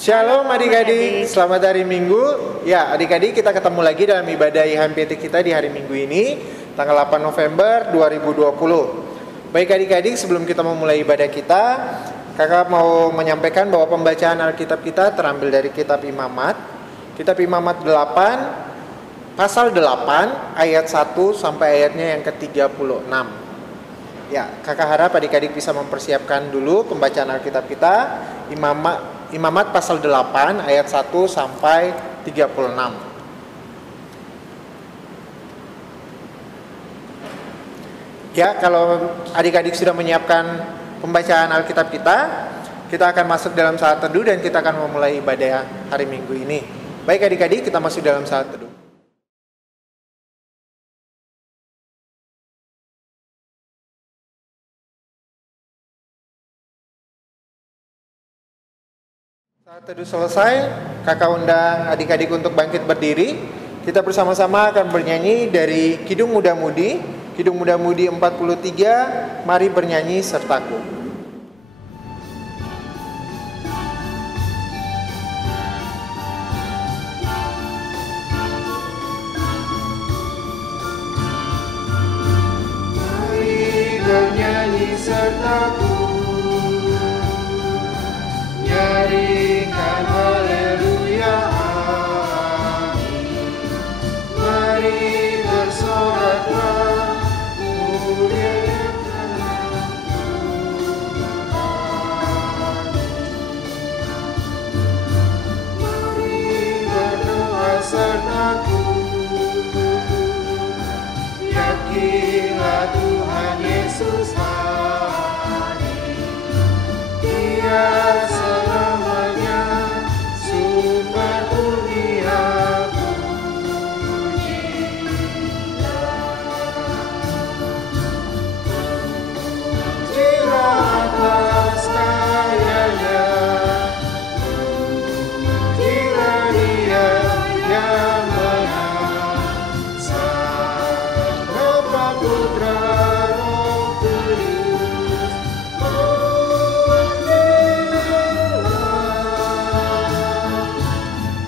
Shalom adik-adik, selamat hari Minggu. Ya adik-adik, kita ketemu lagi dalam ibadah IHMPT kita di hari Minggu ini, tanggal 8 November 2020. Baik adik-adik, sebelum kita memulai ibadah kita, kakak mau menyampaikan bahwa pembacaan Alkitab kita terambil dari kitab Imamat. Kitab Imamat 8, pasal 8, ayat 1 sampai ayatnya yang ke-36. Ya, kakak harap adik-adik bisa mempersiapkan dulu pembacaan Alkitab kita. Imamat pasal 8 ayat 1 sampai 36. Ya, kalau adik-adik sudah menyiapkan pembacaan Alkitab kita akan masuk dalam saat teduh dan kita akan memulai ibadah hari Minggu ini. Baik adik-adik, kita masuk dalam saat teduh. Saat teduh selesai, kakak undang adik-adik untuk bangkit berdiri. Kita bersama-sama akan bernyanyi dari Kidung Muda Mudi 43, mari bernyanyi sertaku. Mari bernyanyi sertaku, nyanyikan haleluya amin. Mari bersoraklah, muliakan Tuhan. Mari berdoa sertaku, yakinlah Tuhan Yesus hadir. Dia selamanya sumber mulia pujian. Atas karyanya, pujilah Dia yang menang. Sang Bapa, Putra, Roh Kudus,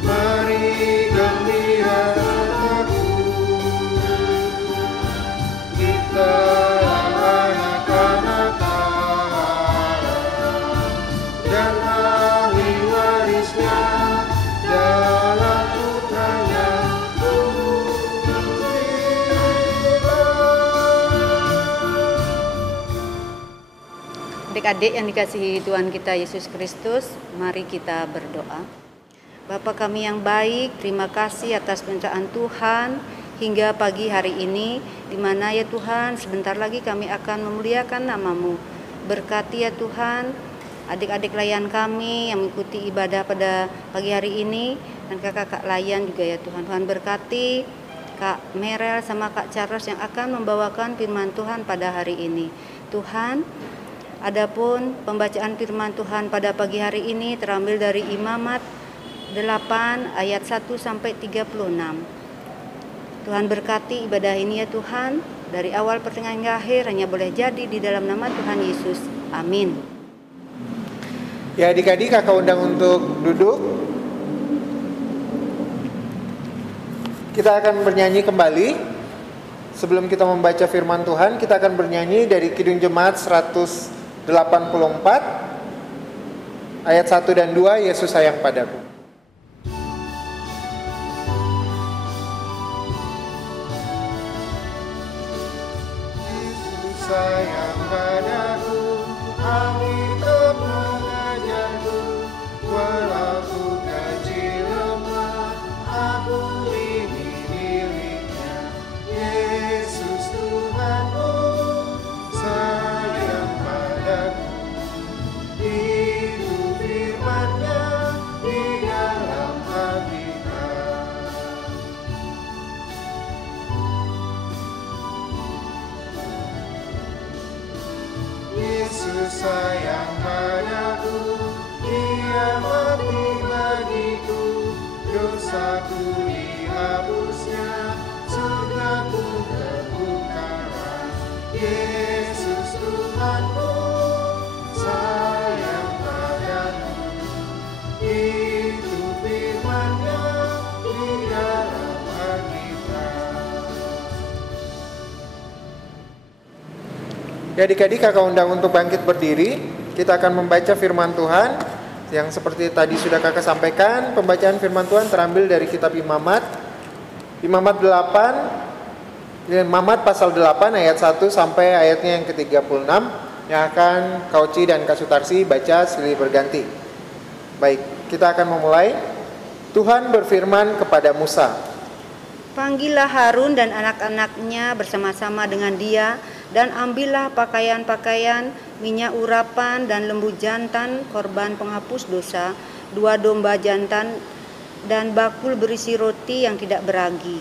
mari gembira sertaku, kita anak-anak Allah dan ahli warisnya dalam putranya. Adik-adik yang dikasihi Tuhan kita Yesus Kristus, mari kita berdoa. Bapa kami yang baik, terima kasih atas pencerahan Tuhan hingga pagi hari ini, di mana ya Tuhan sebentar lagi kami akan memuliakan nama-Mu. Berkati ya Tuhan adik-adik layan kami yang mengikuti ibadah pada pagi hari ini, dan kakak-kakak layan juga ya Tuhan. Tuhan berkati Kak Merel sama Kak Charles yang akan membawakan firman Tuhan pada hari ini. Tuhan, adapun pembacaan firman Tuhan pada pagi hari ini terambil dari Imamat 8 ayat 1 sampai 36. Tuhan berkati ibadah ini ya Tuhan, dari awal pertengahan hingga akhir hanya boleh jadi di dalam nama Tuhan Yesus. Amin. Ya adik-adik, kakak undang untuk duduk. Kita akan bernyanyi kembali. Sebelum kita membaca firman Tuhan, kita akan bernyanyi dari Kidung Jemaat 184 ayat 1 dan 2, Yesus sayang padaku. Yesus sayang padaku, Alkitab mengajarku, walau ku kecil lemah, aku ini miliknya. Yesus Tuhanku sayang padaku, itu firman-Nya di dalam Alkitab. Yesus sayang padaku, Dia mati bagiku, dosaku dihapusnya, surgaku terbuka. Yesus Tuhanku sayang padaku. Ya adik-adik, kakak undang untuk bangkit berdiri. Kita akan membaca firman Tuhan yang seperti tadi sudah kakak sampaikan. Pembacaan firman Tuhan terambil dari kitab Imamat. Imamat pasal 8 ayat 1 sampai ayatnya yang ke-36 yang akan Kak Oci dan Kak Sutarsi baca silih berganti. Baik, kita akan memulai. Tuhan berfirman kepada Musa, "Panggillah Harun dan anak-anaknya bersama-sama dengan dia, dan ambillah pakaian-pakaian, minyak urapan dan lembu jantan korban penghapus dosa, 2 domba jantan dan bakul berisi roti yang tidak beragi.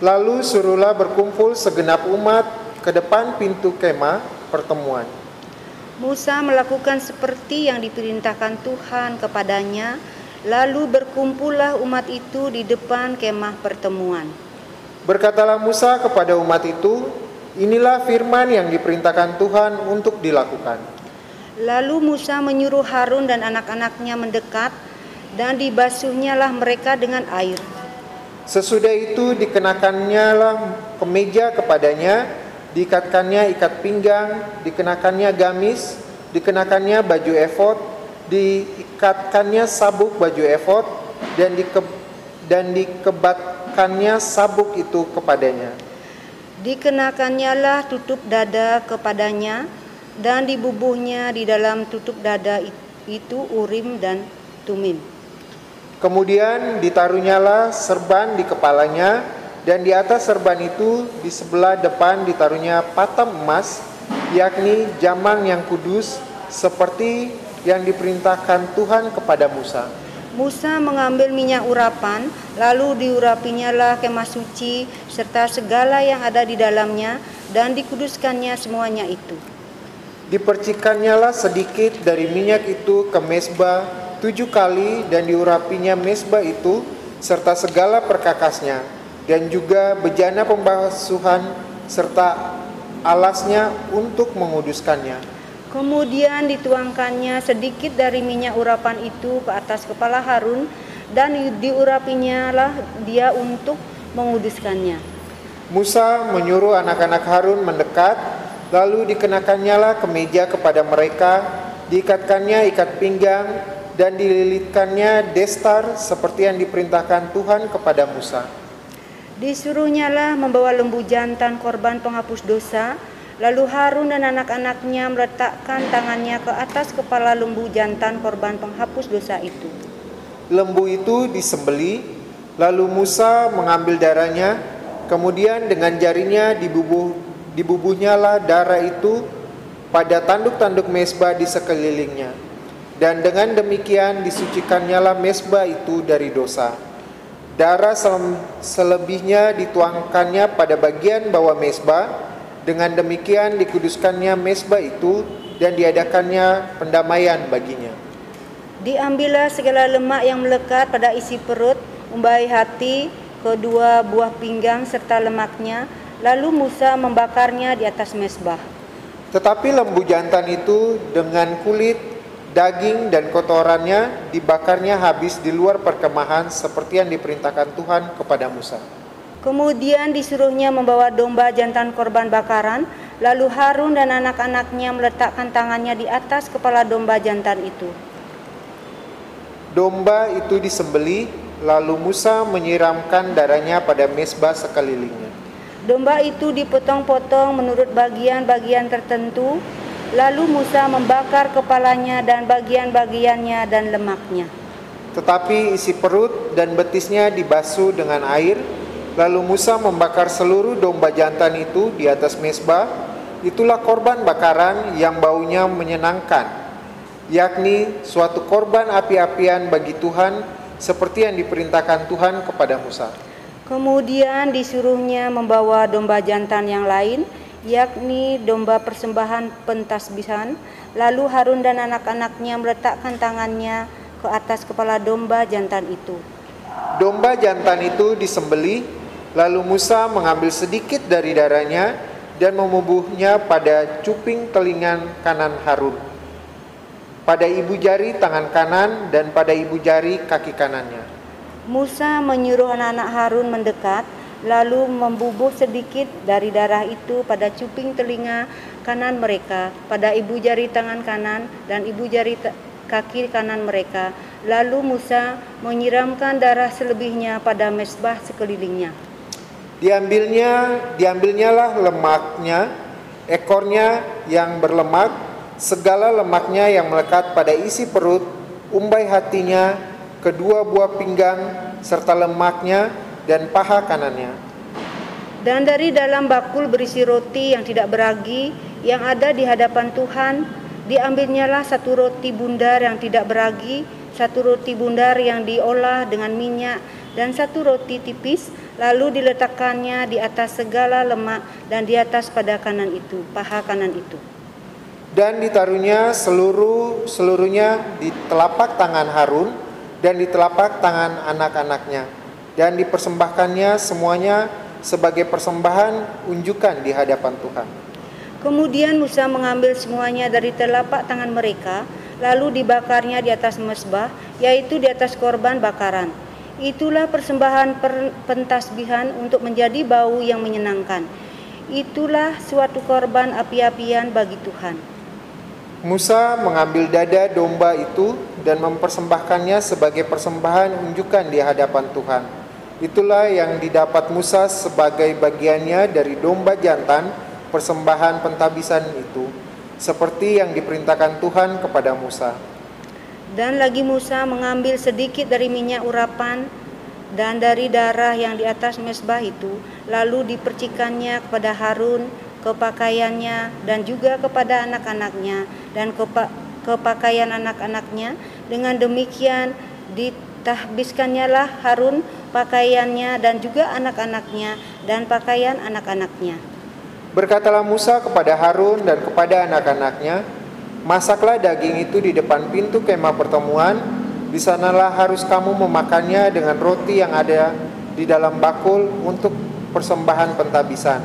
Lalu suruhlah berkumpul segenap umat ke depan pintu kemah pertemuan." Musa melakukan seperti yang diperintahkan Tuhan kepadanya, lalu berkumpullah umat itu di depan kemah pertemuan. Berkatalah Musa kepada umat itu, "Inilah firman yang diperintahkan Tuhan untuk dilakukan." Lalu Musa menyuruh Harun dan anak-anaknya mendekat, dan dibasuhnyalah mereka dengan air. Sesudah itu dikenakannya lah kemeja kepadanya, diikatkannya ikat pinggang, dikenakannya gamis, dikenakannya baju efod, diikatkannya sabuk baju efod, dan dikebatkannya sabuk itu kepadanya. Dikenakannya lah tutup dada kepadanya, dan dibubuhnya di dalam tutup dada itu Urim dan Tumim. Kemudian ditaruhnyalah serban di kepalanya, dan di atas serban itu di sebelah depan ditaruhnya patam emas, yakni jamang yang kudus, seperti yang diperintahkan Tuhan kepada Musa. Musa mengambil minyak urapan, lalu diurapinya kemah suci serta segala yang ada di dalamnya, dan dikuduskannya semuanya itu. Dipercikannya sedikit dari minyak itu ke mezbah 7 kali, dan diurapinya mezbah itu serta segala perkakasnya, dan juga bejana pembasuhan serta alasnya untuk menguduskannya. Kemudian dituangkannya sedikit dari minyak urapan itu ke atas kepala Harun, dan diurapinya dia untuk menguduskannya. Musa menyuruh anak-anak Harun mendekat, lalu dikenakannya kemeja kepada mereka, diikatkannya ikat pinggang, dan dililitkannya destar seperti yang diperintahkan Tuhan kepada Musa. Disuruhnyalah membawa lembu jantan korban penghapus dosa, lalu Harun dan anak-anaknya meletakkan tangannya ke atas kepala lembu jantan korban penghapus dosa itu. Lembu itu disembeli, lalu Musa mengambil darahnya, kemudian dengan jarinya dibubuhnyalah darah itu pada tanduk-tanduk mezbah di sekelilingnya, dan dengan demikian disucikannya mezbah itu dari dosa. Darah selebihnya dituangkannya pada bagian bawah mezbah. Dengan demikian dikuduskannya mezbah itu, dan diadakannya pendamaian baginya. Diambillah segala lemak yang melekat pada isi perut, umbai hati, kedua buah pinggang serta lemaknya, lalu Musa membakarnya di atas mezbah. Tetapi lembu jantan itu dengan kulit, daging dan kotorannya dibakarnya habis di luar perkemahan seperti yang diperintahkan Tuhan kepada Musa. Kemudian disuruhnya membawa domba jantan korban bakaran, lalu Harun dan anak-anaknya meletakkan tangannya di atas kepala domba jantan itu. Domba itu disembeli, lalu Musa menyiramkan darahnya pada mezbah sekelilingnya. Domba itu dipotong-potong menurut bagian-bagian tertentu, lalu Musa membakar kepalanya dan bagian-bagiannya dan lemaknya. Tetapi isi perut dan betisnya dibasuh dengan air. Lalu Musa membakar seluruh domba jantan itu di atas mezbah. Itulah korban bakaran yang baunya menyenangkan, yakni suatu korban api-apian bagi Tuhan, seperti yang diperintahkan Tuhan kepada Musa. Kemudian disuruhnya membawa domba jantan yang lain, yakni domba persembahan pentasbihan. Lalu Harun dan anak-anaknya meletakkan tangannya ke atas kepala domba jantan itu. Domba jantan itu disembeli, lalu Musa mengambil sedikit dari darahnya dan memubuhnya pada cuping telinga kanan Harun, pada ibu jari tangan kanan, dan pada ibu jari kaki kanannya. Musa menyuruh anak-anak Harun mendekat, lalu membubuh sedikit dari darah itu pada cuping telinga kanan mereka, pada ibu jari tangan kanan dan ibu jari kaki kanan mereka. Lalu Musa menyiramkan darah selebihnya pada mezbah sekelilingnya. Diambilnyalah lemaknya, ekornya yang berlemak, segala lemaknya yang melekat pada isi perut, umbai hatinya, kedua buah pinggang, serta lemaknya dan paha kanannya. Dan dari dalam bakul berisi roti yang tidak beragi yang ada di hadapan Tuhan, diambilnyalah satu roti bundar yang tidak beragi, satu roti bundar yang diolah dengan minyak, dan satu roti tipis, lalu diletakkannya di atas segala lemak dan di atas pada kanan itu, paha kanan itu. Dan ditaruhnya seluruhnya di telapak tangan Harun dan di telapak tangan anak-anaknya, dan dipersembahkannya semuanya sebagai persembahan unjukan di hadapan Tuhan. Kemudian Musa mengambil semuanya dari telapak tangan mereka, lalu dibakarnya di atas mezbah, yaitu di atas korban bakaran. Itulah persembahan pentasbihan untuk menjadi bau yang menyenangkan. Itulah suatu korban api-apian bagi Tuhan. Musa mengambil dada domba itu dan mempersembahkannya sebagai persembahan unjukan di hadapan Tuhan. Itulah yang didapat Musa sebagai bagiannya dari domba jantan persembahan pentabisan itu, seperti yang diperintahkan Tuhan kepada Musa. Dan lagi Musa mengambil sedikit dari minyak urapan dan dari darah yang di atas mezbah itu, lalu dipercikannya kepada Harun, ke pakaiannya, dan juga kepada anak-anaknya dan ke pakaian anak-anaknya. Dengan demikian ditahbiskannya lah Harun pakaiannya dan juga anak-anaknya dan pakaian anak-anaknya. Berkatalah Musa kepada Harun dan kepada anak-anaknya, masaklah daging itu di depan pintu kemah pertemuan. Di sanalah harus kamu memakannya dengan roti yang ada di dalam bakul untuk persembahan pentabisan,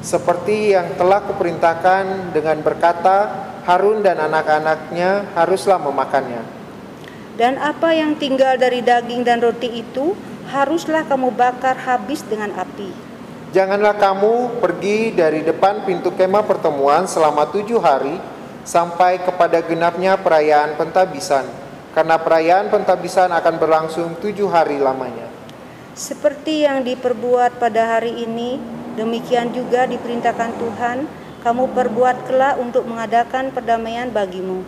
seperti yang telah kuperintahkan, dengan berkata, Harun dan anak-anaknya haruslah memakannya. Dan apa yang tinggal dari daging dan roti itu haruslah kamu bakar habis dengan api. Janganlah kamu pergi dari depan pintu kemah pertemuan selama 7 hari sampai kepada genapnya perayaan pentabisan, karena perayaan pentabisan akan berlangsung 7 hari lamanya. Seperti yang diperbuat pada hari ini, demikian juga diperintahkan Tuhan, kamu perbuat kelak untuk mengadakan perdamaian bagimu.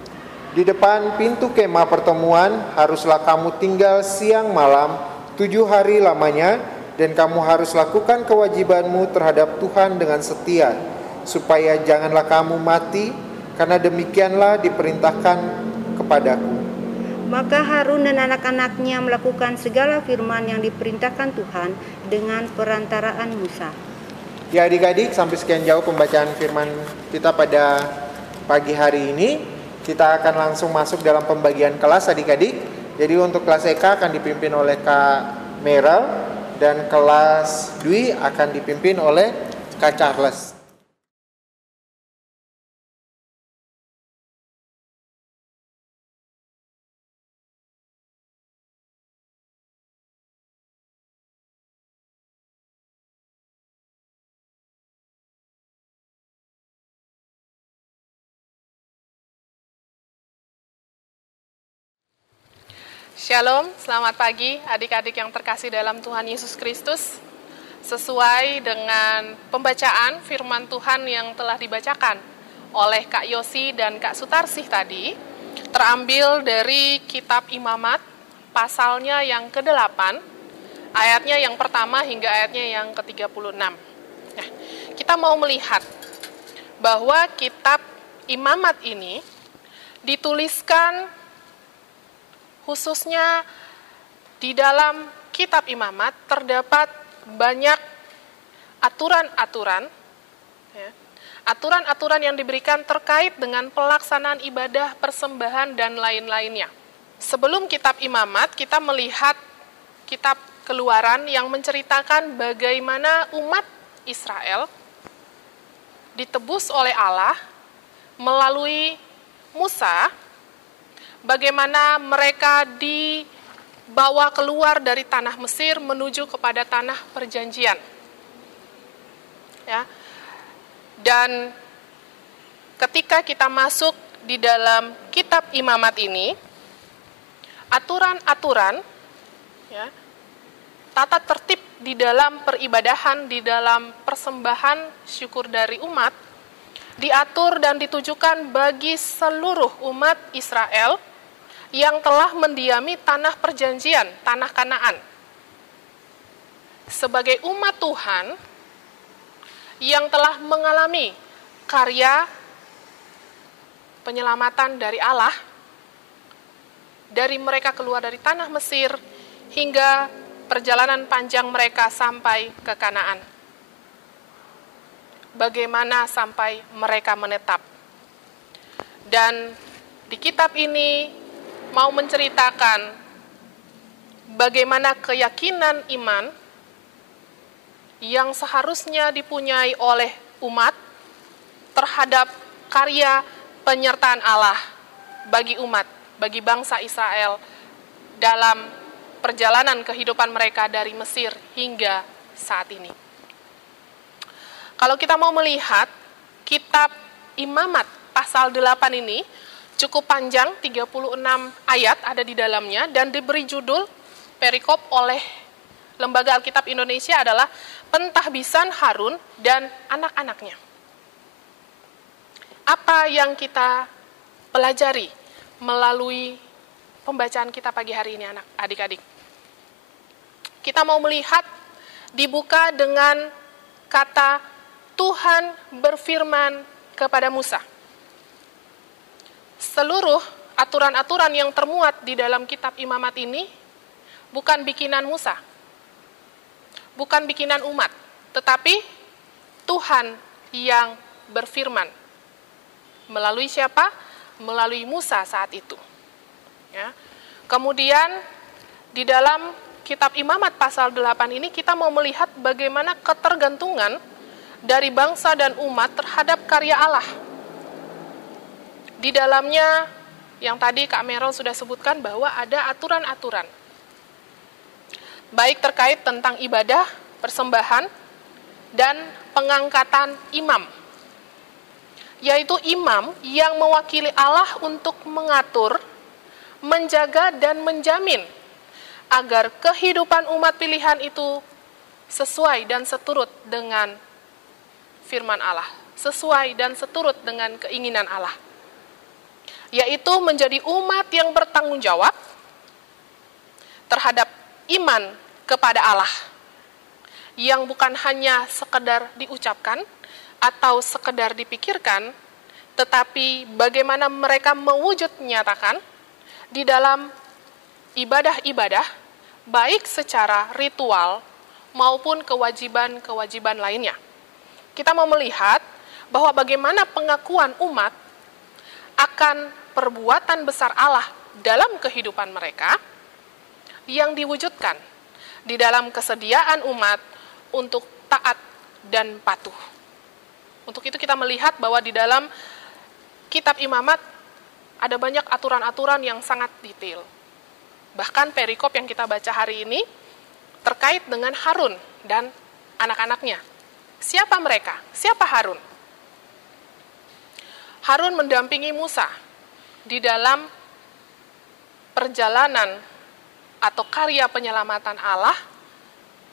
Di depan pintu kemah pertemuan haruslah kamu tinggal siang malam 7 hari lamanya, dan kamu harus lakukan kewajibanmu terhadap Tuhan dengan setia, supaya janganlah kamu mati, karena demikianlah diperintahkan kepadaku. Maka Harun dan anak-anaknya melakukan segala firman yang diperintahkan Tuhan dengan perantaraan Musa. Ya adik-adik, sampai sekian jauh pembacaan firman kita pada pagi hari ini. Kita akan langsung masuk dalam pembagian kelas adik-adik. Jadi untuk kelas EK akan dipimpin oleh Kak Meral, dan kelas Dwi akan dipimpin oleh Kak Charles. Shalom, selamat pagi adik-adik yang terkasih dalam Tuhan Yesus Kristus. Sesuai dengan pembacaan firman Tuhan yang telah dibacakan oleh Kak Yosi dan Kak Sutarsih tadi, terambil dari kitab Imamat, pasalnya yang ke-8, ayatnya yang pertama hingga ayatnya yang ke-36. Nah, kita mau melihat bahwa kitab Imamat ini dituliskan khususnya di dalam kitab Imamat terdapat banyak aturan-aturan, ya, aturan-aturan yang diberikan terkait dengan pelaksanaan ibadah, persembahan, dan lain-lainnya. Sebelum kitab Imamat, kita melihat kitab Keluaran yang menceritakan bagaimana umat Israel ditebus oleh Allah melalui Musa, bagaimana mereka dibawa keluar dari tanah Mesir menuju kepada tanah perjanjian. ya. Dan ketika kita masuk di dalam kitab Imamat ini, aturan-aturan, ya, tata tertib di dalam peribadahan, di dalam persembahan syukur dari umat, diatur dan ditujukan bagi seluruh umat Israel yang telah mendiami tanah perjanjian, tanah Kanaan. Sebagai umat Tuhan yang telah mengalami karya penyelamatan dari Allah, dari mereka keluar dari tanah Mesir hingga perjalanan panjang mereka sampai ke Kanaan. Bagaimana sampai mereka menetap. Dan di kitab ini mau menceritakan bagaimana keyakinan iman yang seharusnya dipunyai oleh umat terhadap karya penyertaan Allah bagi umat, bagi bangsa Israel dalam perjalanan kehidupan mereka dari Mesir hingga saat ini. Kalau kita mau melihat kitab Imamat pasal 8 ini cukup panjang, 36 ayat ada di dalamnya, dan diberi judul perikop oleh Lembaga Alkitab Indonesia adalah Pentahbisan Harun dan Anak-anaknya. Apa yang kita pelajari melalui pembacaan kita pagi hari ini, adik-adik? Kita mau melihat dibuka dengan kata Tuhan berfirman kepada Musa. Seluruh aturan-aturan yang termuat di dalam kitab Imamat ini bukan bikinan Musa, bukan bikinan umat, tetapi Tuhan yang berfirman. Melalui siapa? Melalui Musa saat itu. Ya. Kemudian di dalam kitab Imamat pasal 8 ini kita mau melihat bagaimana ketergantungan dari bangsa dan umat terhadap karya Allah. Di dalamnya, yang tadi Kak Merel sudah sebutkan bahwa ada aturan-aturan. Baik terkait tentang ibadah, persembahan, dan pengangkatan imam. Yaitu imam yang mewakili Allah untuk mengatur, menjaga, dan menjamin agar kehidupan umat pilihan itu sesuai dan seturut dengan firman Allah, sesuai dan seturut dengan keinginan Allah, yaitu menjadi umat yang bertanggung jawab terhadap iman kepada Allah, yang bukan hanya sekedar diucapkan atau sekedar dipikirkan, tetapi bagaimana mereka mewujud nyatakan di dalam ibadah-ibadah, baik secara ritual maupun kewajiban-kewajiban lainnya. Kita mau melihat bahwa bagaimana pengakuan umat akan perbuatan besar Allah dalam kehidupan mereka yang diwujudkan di dalam kesediaan umat untuk taat dan patuh. Untuk itu kita melihat bahwa di dalam kitab Imamat ada banyak aturan-aturan yang sangat detail. Bahkan perikop yang kita baca hari ini terkait dengan Harun dan anak-anaknya. Siapa mereka? Siapa Harun? Harun mendampingi Musa di dalam perjalanan atau karya penyelamatan Allah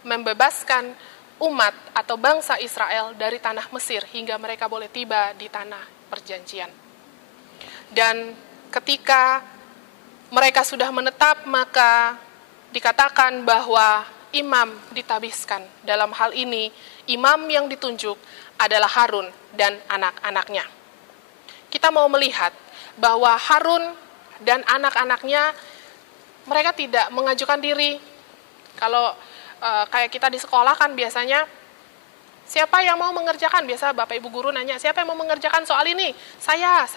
membebaskan umat atau bangsa Israel dari tanah Mesir hingga mereka boleh tiba di tanah perjanjian. Dan ketika mereka sudah menetap, maka dikatakan bahwa imam ditabiskan. Dalam hal ini, imam yang ditunjuk adalah Harun dan anak-anaknya. Kita mau melihat bahwa Harun dan anak-anaknya, mereka tidak mengajukan diri. Kalau kayak kita di sekolah kan biasanya, siapa yang mau mengerjakan? Biasa Bapak Ibu Guru nanya, siapa yang mau mengerjakan soal ini? Saya.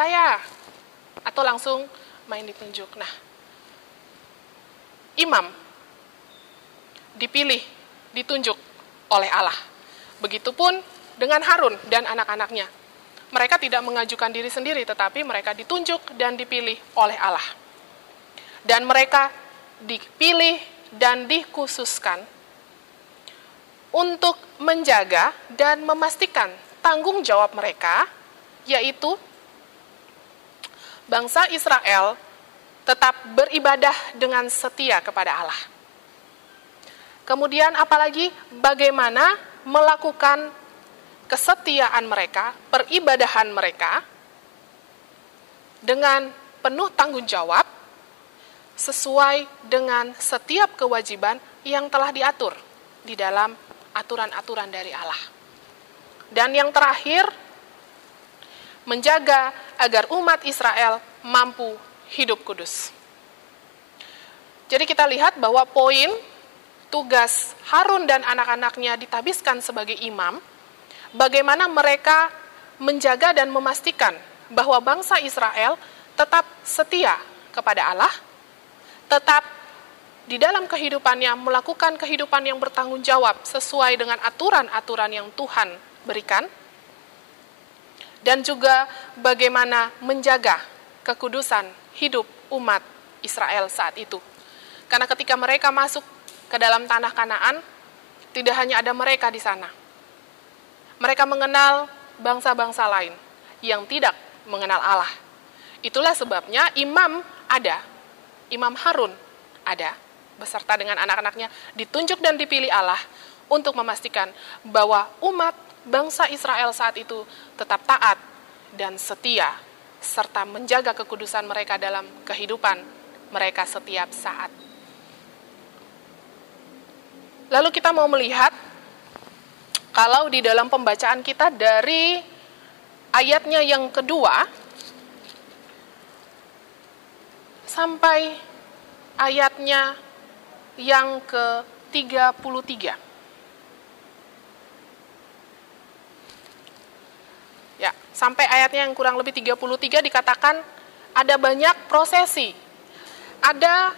Atau langsung main ditunjuk. Nah, imam dipilih, ditunjuk oleh Allah. Begitupun dengan Harun dan anak-anaknya. Mereka tidak mengajukan diri sendiri, tetapi mereka ditunjuk dan dipilih oleh Allah. Dan mereka dipilih dan dikhususkan untuk menjaga dan memastikan tanggung jawab mereka, yaitu bangsa Israel tetap beribadah dengan setia kepada Allah. Kemudian apalagi bagaimana melakukan kesetiaan mereka, peribadahan mereka dengan penuh tanggung jawab sesuai dengan setiap kewajiban yang telah diatur di dalam aturan-aturan dari Allah. Dan yang terakhir, menjaga agar umat Israel mampu hidup kudus. Jadi kita lihat bahwa poin tugas Harun dan anak-anaknya ditabiskan sebagai imam, bagaimana mereka menjaga dan memastikan bahwa bangsa Israel tetap setia kepada Allah, tetap di dalam kehidupannya melakukan kehidupan yang bertanggung jawab sesuai dengan aturan-aturan yang Tuhan berikan, dan juga bagaimana menjaga kekudusan hidup umat Israel saat itu. Karena ketika mereka masuk ke dalam tanah Kanaan, tidak hanya ada mereka di sana. Mereka mengenal bangsa-bangsa lain yang tidak mengenal Allah. Itulah sebabnya imam ada, Imam Harun ada, beserta dengan anak-anaknya, ditunjuk dan dipilih Allah untuk memastikan bahwa umat bangsa Israel saat itu tetap taat dan setia, serta menjaga kekudusan mereka dalam kehidupan mereka setiap saat. Lalu kita mau melihat, kalau di dalam pembacaan kita dari ayatnya yang kedua sampai ayatnya yang ke-33. Ya, sampai ayatnya yang kurang lebih 33 dikatakan ada banyak prosesi, ada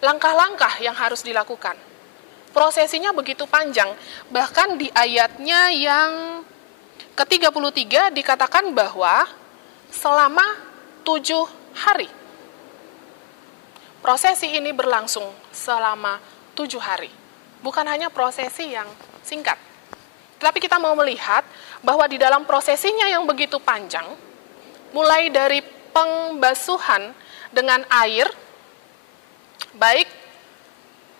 langkah-langkah yang harus dilakukan. Prosesinya begitu panjang, bahkan di ayatnya yang ke-33 dikatakan bahwa selama 7 hari. Prosesi ini berlangsung selama 7 hari. Bukan hanya prosesi yang singkat. Tapi kita mau melihat bahwa di dalam prosesinya yang begitu panjang, mulai dari pembasuhan dengan air, baik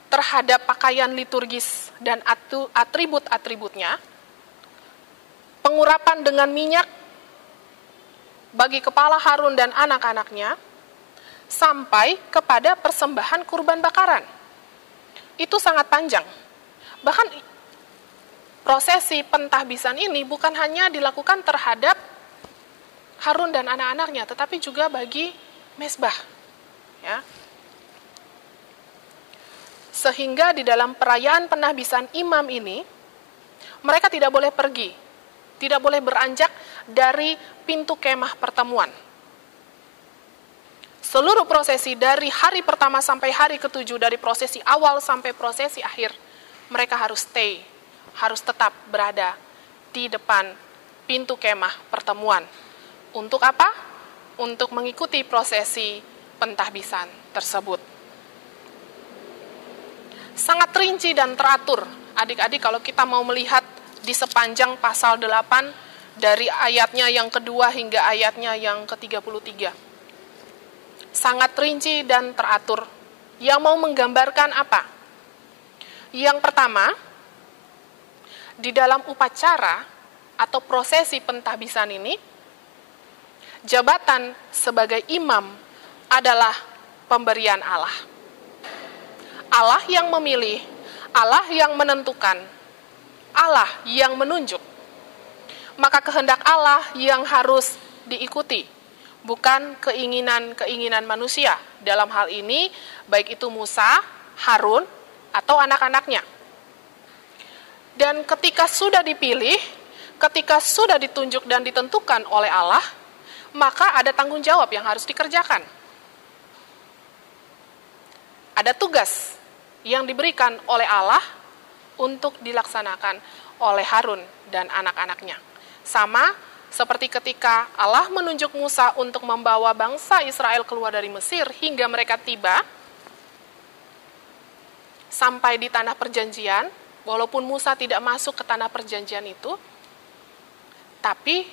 terhadap pakaian liturgis dan atribut-atributnya, pengurapan dengan minyak bagi kepala Harun dan anak-anaknya, sampai kepada persembahan kurban bakaran. Itu sangat panjang. Bahkan prosesi pentahbisan ini bukan hanya dilakukan terhadap Harun dan anak-anaknya, tetapi juga bagi mezbah. Ya. Sehingga di dalam perayaan penahbisan imam ini, mereka tidak boleh pergi, tidak boleh beranjak dari pintu kemah pertemuan. Seluruh prosesi dari hari pertama sampai hari ke-7, dari prosesi awal sampai prosesi akhir, mereka harus stay, harus tetap berada di depan pintu kemah pertemuan. Untuk apa? Untuk mengikuti prosesi pentahbisan tersebut. Sangat rinci dan teratur, adik-adik, kalau kita mau melihat di sepanjang pasal 8 dari ayatnya yang kedua hingga ayatnya yang ke-33. Sangat rinci dan teratur. Yang mau menggambarkan apa? Yang pertama, di dalam upacara atau prosesi pentahbisan ini, jabatan sebagai imam adalah pemberian Allah. Allah yang memilih, Allah yang menentukan, Allah yang menunjuk. Maka kehendak Allah yang harus diikuti, bukan keinginan-keinginan manusia. Dalam hal ini, baik itu Musa, Harun, atau anak-anaknya. Dan ketika sudah dipilih, ketika sudah ditunjuk dan ditentukan oleh Allah, maka ada tanggung jawab yang harus dikerjakan. Ada tugas yang diberikan oleh Allah untuk dilaksanakan oleh Harun dan anak-anaknya. Sama seperti ketika Allah menunjuk Musa untuk membawa bangsa Israel keluar dari Mesir hingga mereka tiba sampai di tanah perjanjian, walaupun Musa tidak masuk ke tanah perjanjian itu, tapi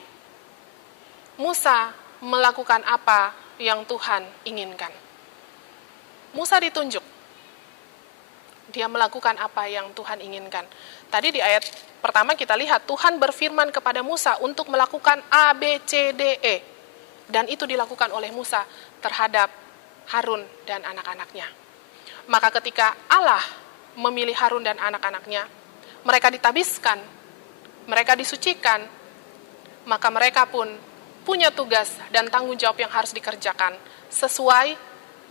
Musa melakukan apa yang Tuhan inginkan. Musa ditunjuk. Dia melakukan apa yang Tuhan inginkan. Tadi di ayat pertama kita lihat Tuhan berfirman kepada Musa untuk melakukan A, B, C, D, E. Dan itu dilakukan oleh Musa terhadap Harun dan anak-anaknya. Maka ketika Allah memilih Harun dan anak-anaknya, mereka ditabiskan, mereka disucikan, maka mereka pun punya tugas dan tanggung jawab yang harus dikerjakan sesuai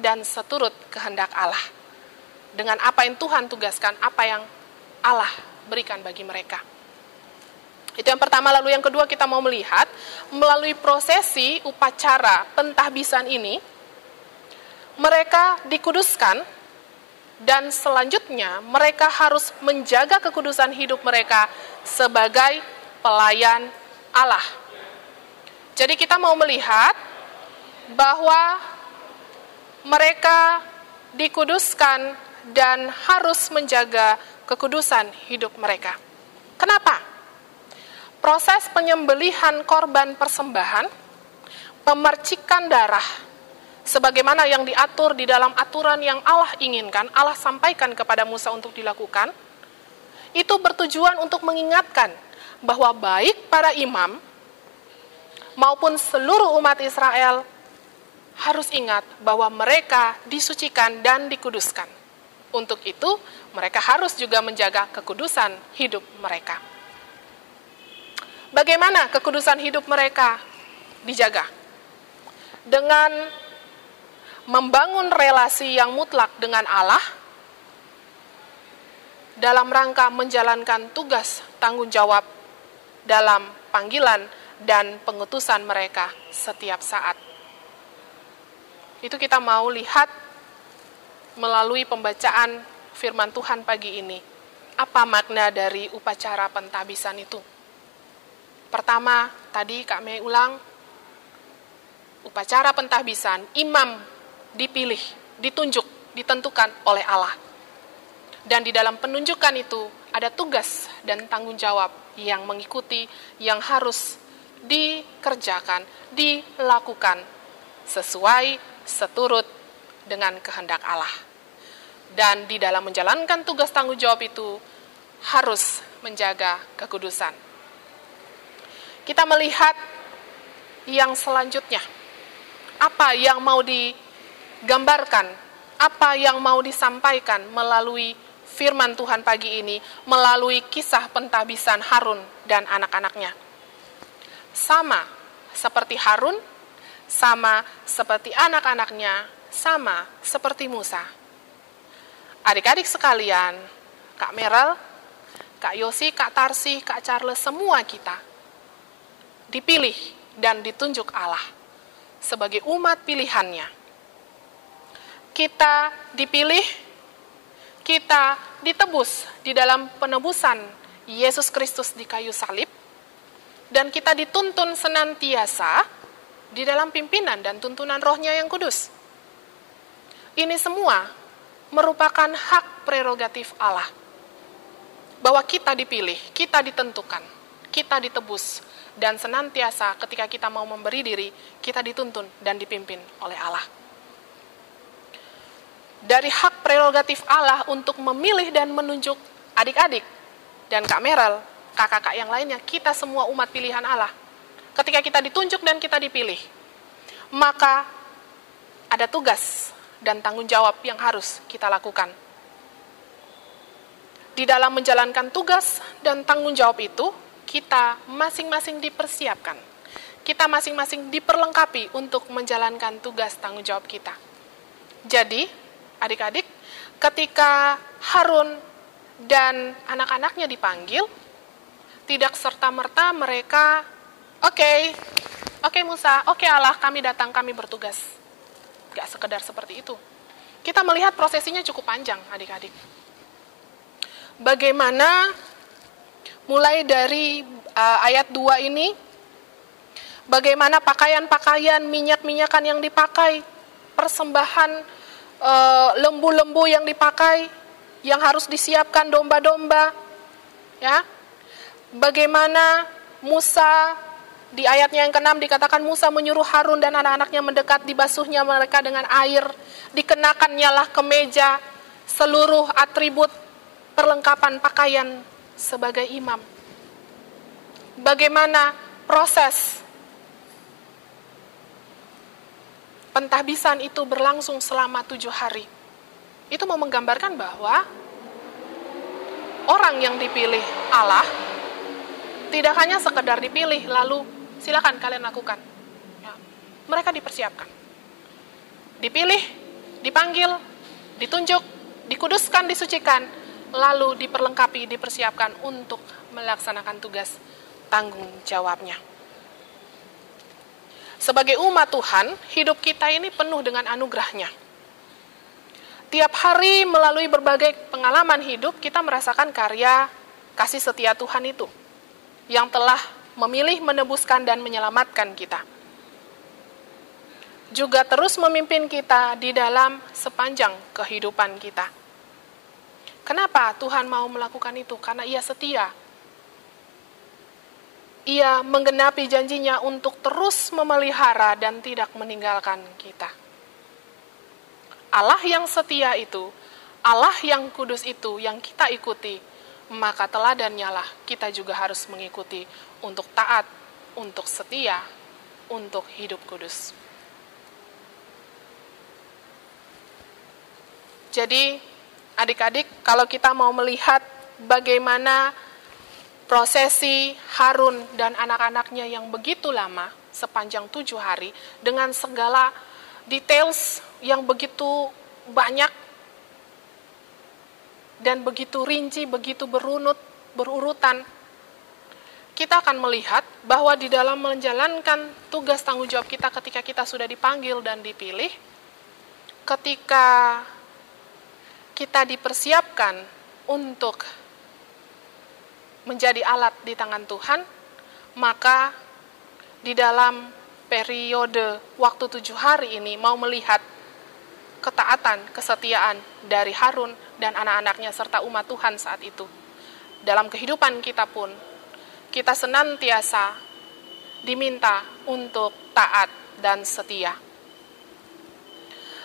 dan seturut kehendak Allah. Dengan apa yang Tuhan tugaskan, apa yang Allah berikan bagi mereka. Itu yang pertama. Lalu yang kedua, kita mau melihat melalui prosesi upacara pentahbisan ini, mereka dikuduskan, dan selanjutnya mereka harus menjaga kekudusan hidup mereka sebagai pelayan Allah. Jadi kita mau melihat bahwa mereka dikuduskan dan harus menjaga kekudusan hidup mereka. Kenapa? Proses penyembelihan korban persembahan, pemercikan darah, sebagaimana yang diatur di dalam aturan yang Allah inginkan, Allah sampaikan kepada Musa untuk dilakukan, itu bertujuan untuk mengingatkan bahwa baik para imam maupun seluruh umat Israel harus ingat bahwa mereka disucikan dan dikuduskan. Untuk itu, mereka harus juga menjaga kekudusan hidup mereka. Bagaimana kekudusan hidup mereka dijaga? Dengan membangun relasi yang mutlak dengan Allah dalam rangka menjalankan tugas tanggung jawab dalam panggilan dan pengutusan mereka setiap saat. Itu kita mau lihat melalui pembacaan firman Tuhan pagi ini. Apa makna dari upacara pentahbisan itu? Pertama, tadi Kak Mei ulang, upacara pentahbisan, imam dipilih, ditunjuk, ditentukan oleh Allah. Dan di dalam penunjukan itu ada tugas dan tanggung jawab yang mengikuti, yang harus dikerjakan, dilakukan sesuai, seturut dengan kehendak Allah. Dan di dalam menjalankan tugas tanggung jawab itu harus menjaga kekudusan. Kita melihat yang selanjutnya. Apa yang mau digambarkan, apa yang mau disampaikan melalui firman Tuhan pagi ini, melalui kisah pentahbisan Harun dan anak-anaknya. Sama seperti Harun, sama seperti anak-anaknya, sama seperti Musa. Adik-adik sekalian, Kak Merel, Kak Yosi, Kak Tarsi, Kak Charles, semua kita dipilih dan ditunjuk Allah sebagai umat pilihannya. Kita dipilih, kita ditebus di dalam penebusan Yesus Kristus di kayu salib, dan kita dituntun senantiasa di dalam pimpinan dan tuntunan Roh-Nya yang kudus. Ini semua merupakan hak prerogatif Allah. Bahwa kita dipilih, kita ditentukan, kita ditebus, dan senantiasa ketika kita mau memberi diri, kita dituntun dan dipimpin oleh Allah. Dari hak prerogatif Allah untuk memilih dan menunjuk adik-adik dan Kak Merel, kakak-kakak yang lainnya, kita semua umat pilihan Allah. Ketika kita ditunjuk dan kita dipilih, maka ada tugas dan tanggung jawab yang harus kita lakukan. Di dalam menjalankan tugas dan tanggung jawab itu, kita masing-masing dipersiapkan. Kita masing-masing diperlengkapi untuk menjalankan tugas tanggung jawab kita. Jadi, adik-adik, ketika Harun dan anak-anaknya dipanggil, tidak serta-merta mereka, Oke Musa, oke Allah, kami datang, kami bertugas. Gak sekedar seperti itu. Kita melihat prosesinya cukup panjang, adik-adik. Bagaimana mulai dari ayat 2 ini, bagaimana pakaian-pakaian, minyak-minyakan yang dipakai, persembahan lembu-lembu yang dipakai, yang harus disiapkan domba-domba, Ya. Bagaimana Musa di ayatnya yang ke-6 dikatakan Musa menyuruh Harun dan anak-anaknya mendekat, dibasuhnya mereka dengan air, dikenakannya lah kemeja, seluruh atribut perlengkapan pakaian sebagai imam. Bagaimana proses pentahbisan itu berlangsung selama 7 hari. Itu mau menggambarkan bahwa orang yang dipilih Allah tidak hanya sekedar dipilih lalu silakan kalian lakukan. Ya, mereka dipersiapkan. Dipilih, dipanggil, ditunjuk, dikuduskan, disucikan, lalu diperlengkapi, dipersiapkan untuk melaksanakan tugas tanggung jawabnya. Sebagai umat Tuhan, hidup kita ini penuh dengan anugerahnya. Tiap hari melalui berbagai pengalaman hidup, kita merasakan karya kasih setia Tuhan itu, yang telah memilih, menebuskan, dan menyelamatkan kita. Juga terus memimpin kita di dalam sepanjang kehidupan kita. Kenapa Tuhan mau melakukan itu? Karena Ia setia. Ia menggenapi janjinya untuk terus memelihara dan tidak meninggalkan kita. Allah yang setia itu, Allah yang kudus itu yang kita ikuti, maka teladannya lah kita juga harus mengikuti untuk taat, untuk setia, untuk hidup kudus. Jadi adik-adik, kalau kita mau melihat bagaimana prosesi Harun dan anak-anaknya yang begitu lama, sepanjang 7 hari, dengan segala details yang begitu banyak dan begitu rinci, begitu berurutan, kita akan melihat bahwa di dalam menjalankan tugas tanggung jawab kita ketika kita sudah dipanggil dan dipilih, ketika kita dipersiapkan untuk menjadi alat di tangan Tuhan, maka di dalam periode waktu 7 hari ini mau melihat ketaatan, kesetiaan dari Harun dan anak-anaknya serta umat Tuhan saat itu. Dalam kehidupan kita pun, kita senantiasa diminta untuk taat dan setia.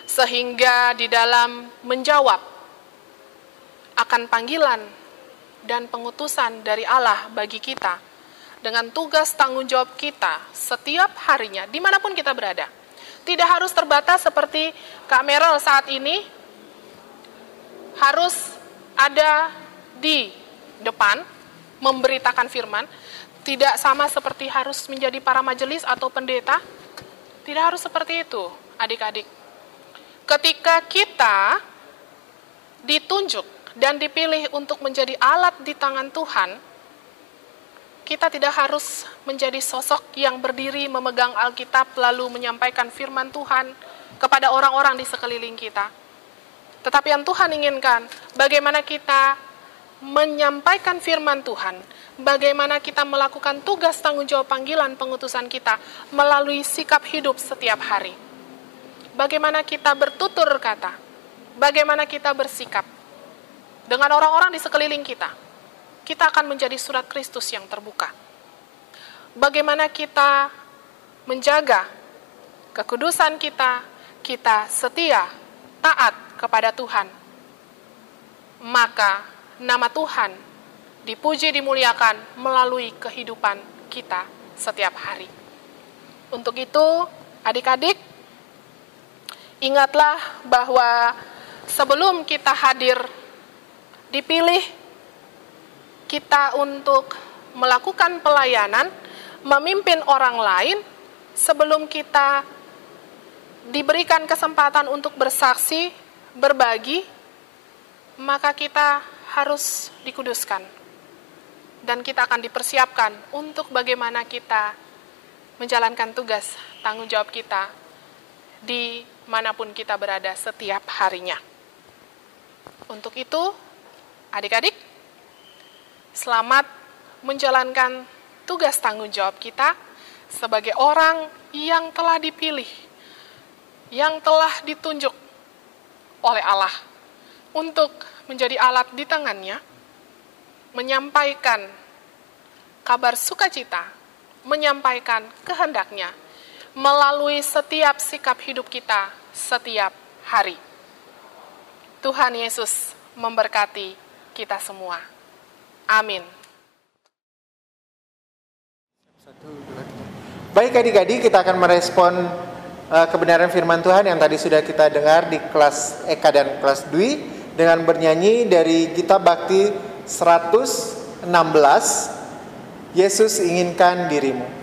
Sehingga di dalam menjawab akan panggilan dan pengutusan dari Allah bagi kita, dengan tugas tanggung jawab kita setiap harinya, dimanapun kita berada. Tidak harus terbatas seperti Kak Merel saat ini, harus ada di depan, memberitakan firman. Tidak sama seperti harus menjadi para majelis atau pendeta. Tidak harus seperti itu, adik-adik. Ketika kita ditunjuk dan dipilih untuk menjadi alat di tangan Tuhan, kita tidak harus menjadi sosok yang berdiri memegang Alkitab lalu menyampaikan firman Tuhan kepada orang-orang di sekeliling kita. Tetapi yang Tuhan inginkan, bagaimana kita menyampaikan firman Tuhan, bagaimana kita melakukan tugas tanggung jawab panggilan pengutusan kita melalui sikap hidup setiap hari. Bagaimana kita bertutur kata, bagaimana kita bersikap dengan orang-orang di sekeliling kita. Kita akan menjadi surat Kristus yang terbuka. Bagaimana kita menjaga kekudusan kita, kita setia, taat kepada Tuhan. Maka nama Tuhan dipuji, dimuliakan melalui kehidupan kita setiap hari. Untuk itu, adik-adik, ingatlah bahwa sebelum kita hadir dipilih kita untuk melakukan pelayanan, memimpin orang lain, sebelum kita diberikan kesempatan untuk bersaksi, berbagi, maka kita harus dikuduskan. Dan kita akan dipersiapkan untuk bagaimana kita menjalankan tugas tanggung jawab kita di manapun kita berada setiap harinya. Untuk itu, adik-adik, selamat menjalankan tugas tanggung jawab kita sebagai orang yang telah dipilih, yang telah ditunjuk oleh Allah untuk menjadi alat di tangannya, menyampaikan kabar sukacita, menyampaikan kehendaknya melalui setiap sikap hidup kita setiap hari. Tuhan Yesus memberkati kita semua. Amin. Baik adik-adik, kita akan merespon kebenaran firman Tuhan yang tadi sudah kita dengar di kelas Eka dan kelas Dwi dengan bernyanyi dari Gita Bakti 116, Yesus inginkan dirimu.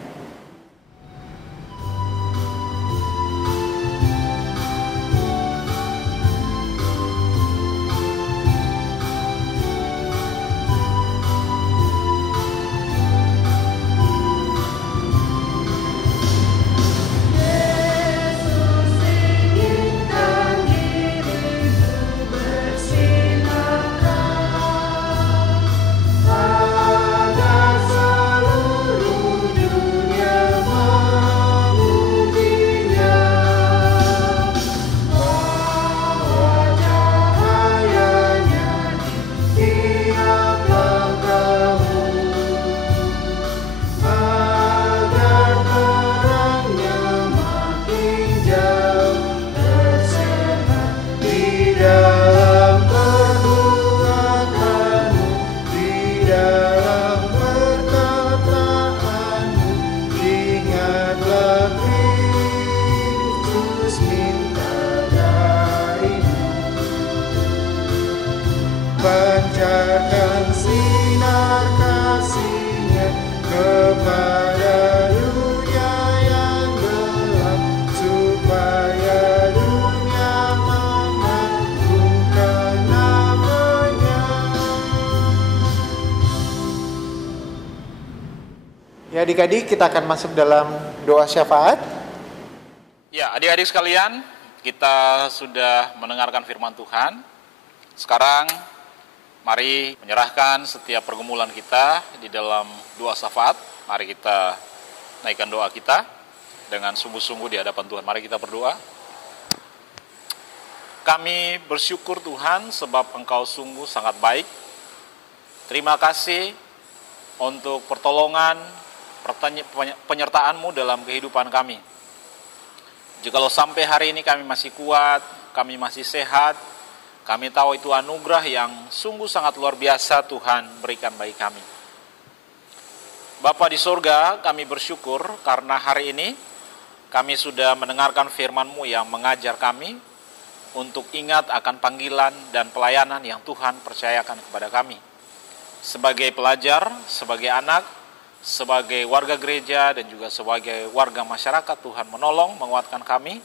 Pancarkan sinar kasih-Nya kepada dunia yang gelap, supaya dunia mengagungkan nama-Nya. Ya adik-adik, kita akan masuk dalam doa syafaat. Ya, adik-adik sekalian, kita sudah mendengarkan firman Tuhan. Sekarang mari menyerahkan setiap pergumulan kita di dalam doa syafaat. Mari kita naikkan doa kita dengan sungguh-sungguh di hadapan Tuhan. Mari kita berdoa. Kami bersyukur Tuhan sebab Engkau sungguh sangat baik. Terima kasih untuk pertolongan, penyertaan-Mu dalam kehidupan kami. Jikalau sampai hari ini kami masih kuat, kami masih sehat, kami tahu itu anugerah yang sungguh sangat luar biasa Tuhan berikan bagi kami. Bapa di surga, kami bersyukur karena hari ini kami sudah mendengarkan firman-Mu yang mengajar kami untuk ingat akan panggilan dan pelayanan yang Tuhan percayakan kepada kami. Sebagai pelajar, sebagai anak, sebagai warga gereja dan juga sebagai warga masyarakat, Tuhan menolong, menguatkan kami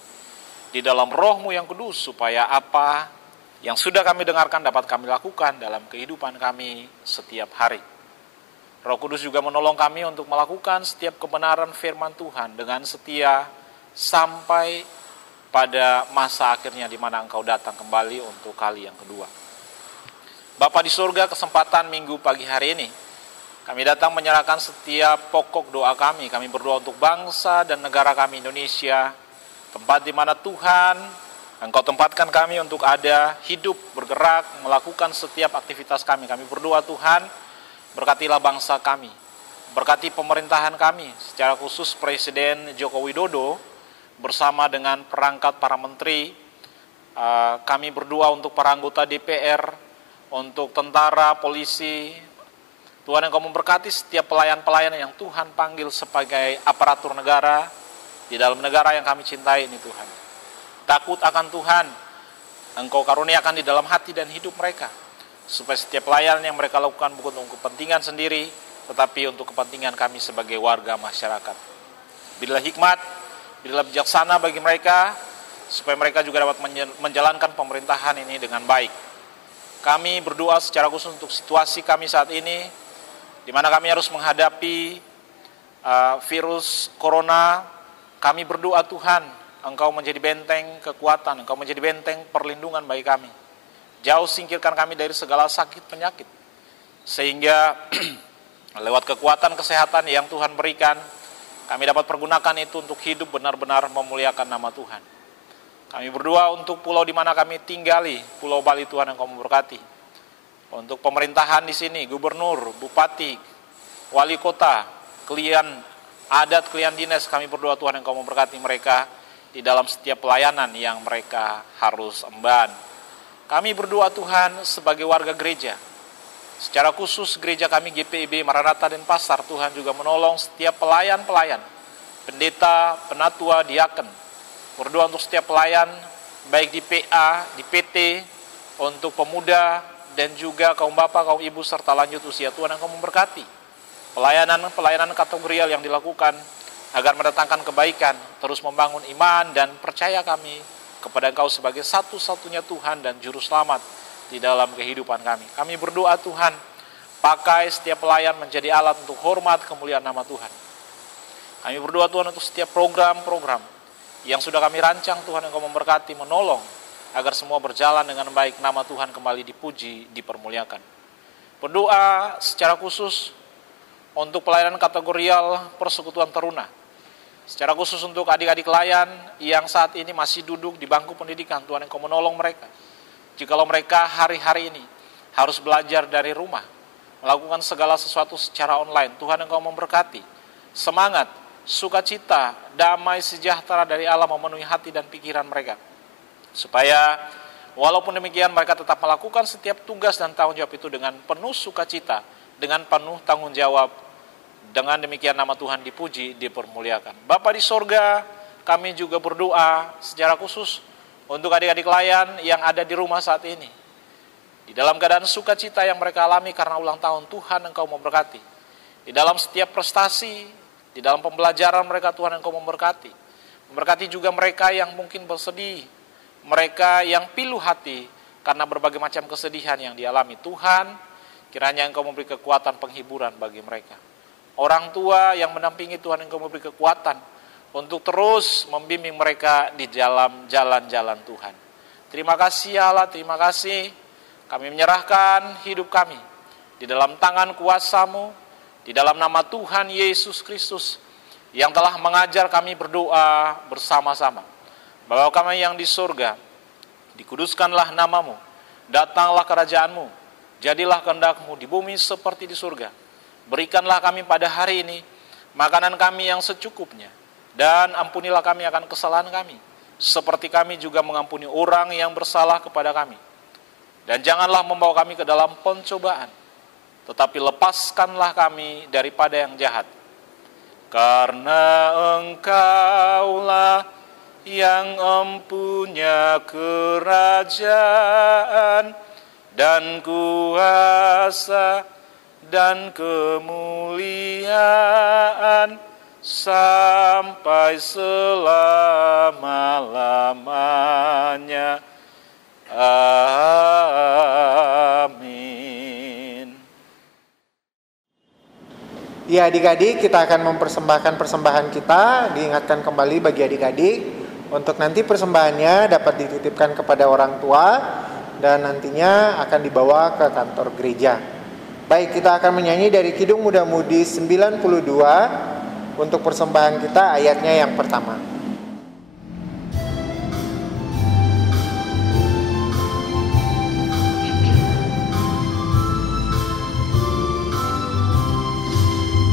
di dalam Roh-Mu yang kudus supaya apa yang sudah kami dengarkan dapat kami lakukan dalam kehidupan kami setiap hari. Roh Kudus juga menolong kami untuk melakukan setiap kebenaran firman Tuhan dengan setia sampai pada masa akhirnya di mana Engkau datang kembali untuk kali yang kedua. Bapa di surga, kesempatan minggu pagi hari ini, kami datang menyerahkan setiap pokok doa kami. Kami berdoa untuk bangsa dan negara kami Indonesia, tempat di mana Tuhan Engkau tempatkan kami untuk ada, hidup, bergerak, melakukan setiap aktivitas kami. Kami berdoa Tuhan, berkatilah bangsa kami, berkati pemerintahan kami, secara khusus Presiden Joko Widodo, bersama dengan perangkat para menteri. Kami berdoa untuk para anggota DPR, untuk tentara, polisi. Tuhan Engkau memberkati setiap pelayan-pelayan yang Tuhan panggil sebagai aparatur negara, di dalam negara yang kami cintai ini Tuhan. Takut akan Tuhan, Engkau karuniakan di dalam hati dan hidup mereka, supaya setiap pelayanan yang mereka lakukan bukan untuk kepentingan sendiri, tetapi untuk kepentingan kami sebagai warga masyarakat. Berilah hikmat, berilah bijaksana bagi mereka, supaya mereka juga dapat menjalankan pemerintahan ini dengan baik. Kami berdoa secara khusus untuk situasi kami saat ini, di mana kami harus menghadapi virus corona. Kami berdoa Tuhan, Engkau menjadi benteng kekuatan, Engkau menjadi benteng perlindungan bagi kami. Jauh singkirkan kami dari segala sakit penyakit, sehingga lewat kekuatan kesehatan yang Tuhan berikan, kami dapat pergunakan itu untuk hidup benar-benar memuliakan nama Tuhan. Kami berdoa untuk pulau di mana kami tinggali, Pulau Bali Tuhan Engkau memberkati. Untuk pemerintahan di sini, gubernur, bupati, wali kota, klien adat, klien dinas, kami berdoa Tuhan Engkau memberkati mereka di dalam setiap pelayanan yang mereka harus emban. Kami berdoa Tuhan sebagai warga gereja, secara khusus gereja kami GPIB Maranatha Denpasar, Tuhan juga menolong setiap pelayan-pelayan, pendeta, penatua, diaken. Berdoa untuk setiap pelayan, baik di PA, di PT, untuk pemuda, dan juga kaum bapak, kaum ibu, serta lanjut usia. Tuhan Engkau memberkati pelayanan kategorial yang dilakukan agar mendatangkan kebaikan, terus membangun iman dan percaya kami kepada Engkau sebagai satu-satunya Tuhan dan Juru Selamat di dalam kehidupan kami. Kami berdoa Tuhan, pakai setiap pelayan menjadi alat untuk hormat kemuliaan nama Tuhan. Kami berdoa Tuhan untuk setiap program-program yang sudah kami rancang, Tuhan Engkau memberkati, menolong agar semua berjalan dengan baik, nama Tuhan kembali dipuji, dipermuliakan. Berdoa secara khusus untuk pelayanan kategorial persekutuan teruna, secara khusus untuk adik-adik layan yang saat ini masih duduk di bangku pendidikan. Tuhan Engkau menolong mereka. Jikalau mereka hari-hari ini harus belajar dari rumah, melakukan segala sesuatu secara online, Tuhan Engkau memberkati. Semangat, sukacita, damai, sejahtera dari Allah memenuhi hati dan pikiran mereka. Supaya walaupun demikian mereka tetap melakukan setiap tugas dan tanggung jawab itu dengan penuh sukacita, dengan penuh tanggung jawab. Dengan demikian nama Tuhan dipuji, dipermuliakan. Bapa di sorga, kami juga berdoa secara khusus untuk adik-adik layan yang ada di rumah saat ini. Di dalam keadaan sukacita yang mereka alami karena ulang tahun, Tuhan Engkau memberkati. Di dalam setiap prestasi, di dalam pembelajaran mereka, Tuhan Engkau memberkati. Memberkati juga mereka yang mungkin bersedih, mereka yang pilu hati karena berbagai macam kesedihan yang dialami. Tuhan, kiranya Engkau memberi kekuatan penghiburan bagi mereka. Orang tua yang mendampingi, Tuhan Engkau memberi kekuatan untuk terus membimbing mereka di dalam jalan-jalan Tuhan. Terima kasih ya Allah, terima kasih. Kami menyerahkan hidup kami di dalam tangan kuasa-Mu, di dalam nama Tuhan Yesus Kristus yang telah mengajar kami berdoa bersama-sama. Bapa kami yang di surga, dikuduskanlah nama-Mu, datanglah kerajaan-Mu, jadilah kehendak-Mu di bumi seperti di surga. Berikanlah kami pada hari ini makanan kami yang secukupnya, dan ampunilah kami akan kesalahan kami, seperti kami juga mengampuni orang yang bersalah kepada kami. Dan janganlah membawa kami ke dalam pencobaan, tetapi lepaskanlah kami daripada yang jahat. Karena Engkaulah yang empunya kerajaan dan kuasa dan kemuliaan sampai selama-lamanya. Amin. Ya adik-adik, kita akan mempersembahkan persembahan kita. Diingatkan kembali bagi adik-adik untuk nanti persembahannya dapat dititipkan kepada orang tua dan nantinya akan dibawa ke kantor gereja. Baik, kita akan menyanyi dari Kidung Muda Mudi 92 untuk persembahan kita, ayatnya yang pertama.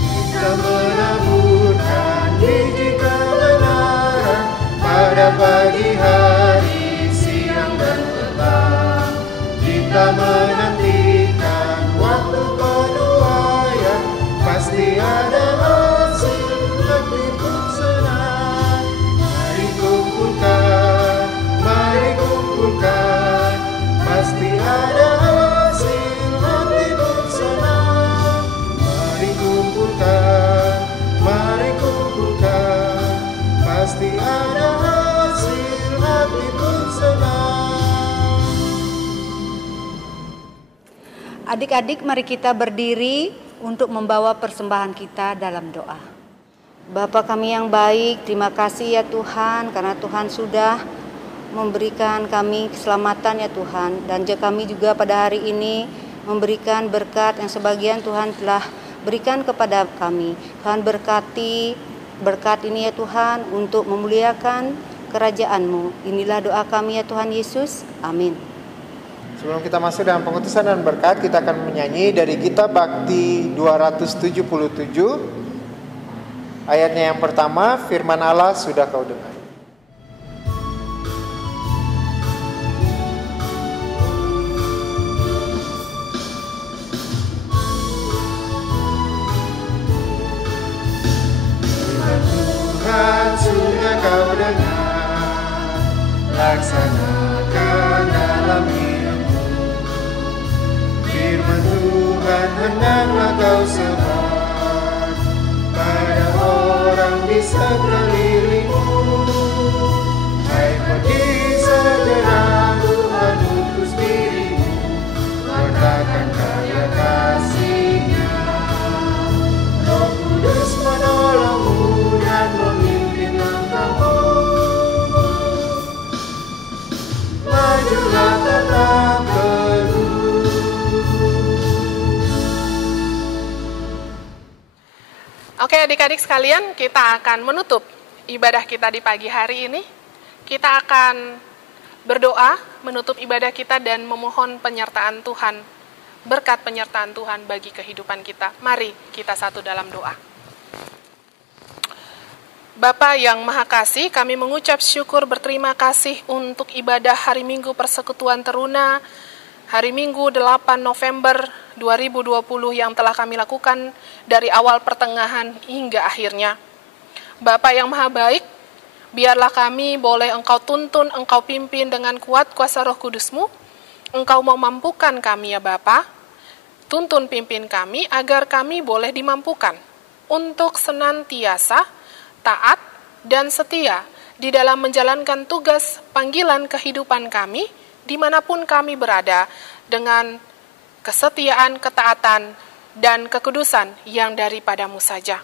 Kita menaburkan biji kebenaran pada pagi hari, siang dan petang. Kita menantikan waktu penuaian, pasti ada hasil, hati pun senang. Mari kumpulkan, pasti ada hasil, hati pun senang. Mari kumpulkan, pasti ada hasil, hati pun senang. Adik-adik, mari kita berdiri untuk membawa persembahan kita dalam doa. Bapa kami yang baik, terima kasih ya Tuhan, karena Tuhan sudah memberikan kami keselamatan ya Tuhan. Dan kami juga pada hari ini memberikan berkat yang sebagian Tuhan telah berikan kepada kami. Tuhan berkati berkat ini ya Tuhan untuk memuliakan kerajaan-Mu. Inilah doa kami ya Tuhan Yesus. Amin. Sebelum kita masuk dalam pengutusan dan berkat, kita akan menyanyi dari Gita Bakti 277. Ayatnya yang pertama, firman Allah sudah kau dengar. Tuhan sudah kau dengar, laksanakan dalam hidupmu. Firman Tuhan hendaklah kau sebar pada orang di sekelilingmu. Hai pergi segera, Tuhan utus dirimu, wartakan karya kasih-Nya. Roh Kudus menolongmu dan memimpin langkahmu. Majulah tetap teguh. Oke adik-adik sekalian, kita akan menutup ibadah kita di pagi hari ini. Kita akan berdoa, menutup ibadah kita dan memohon penyertaan Tuhan, berkat penyertaan Tuhan bagi kehidupan kita. Mari kita satu dalam doa. Bapa yang Maha Kasih, kami mengucap syukur berterima kasih untuk ibadah hari Minggu Persekutuan Teruna, hari Minggu 8 November 2020 yang telah kami lakukan dari awal pertengahan hingga akhirnya. Bapa yang Maha Baik, biarlah kami boleh Engkau tuntun, Engkau pimpin dengan kuat kuasa Roh Kudus-Mu. Engkau memampukan kami ya Bapa, tuntun pimpin kami agar kami boleh dimampukan untuk senantiasa taat dan setia di dalam menjalankan tugas panggilan kehidupan kami dimanapun kami berada dengan kesetiaan, ketaatan, dan kekudusan yang daripadamu saja.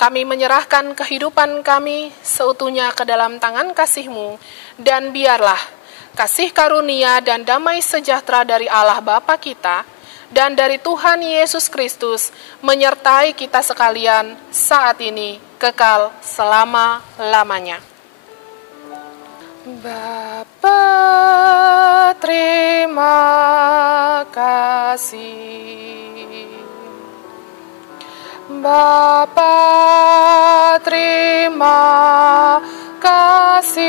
Kami menyerahkan kehidupan kami seutuhnya ke dalam tangan kasih-Mu, dan biarlah kasih karunia dan damai sejahtera dari Allah Bapa kita dan dari Tuhan Yesus Kristus menyertai kita sekalian saat ini kekal selama-lamanya. Bapa, terima kasih. Bapa, terima kasih.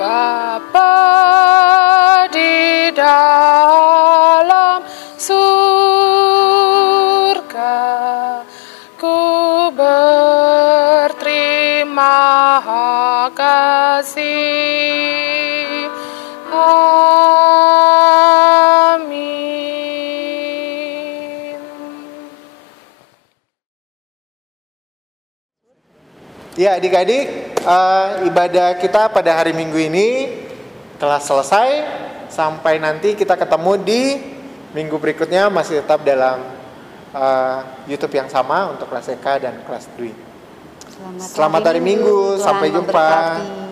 Bapa di dalam surga, ku berterima kasih. Amin. Ya adik-adik, ibadah kita pada hari Minggu ini telah selesai. Sampai nanti kita ketemu di minggu berikutnya, masih tetap dalam YouTube yang sama untuk kelas EK dan kelas Dwi. Selamat hari Minggu, sampai jumpa. Memberkati.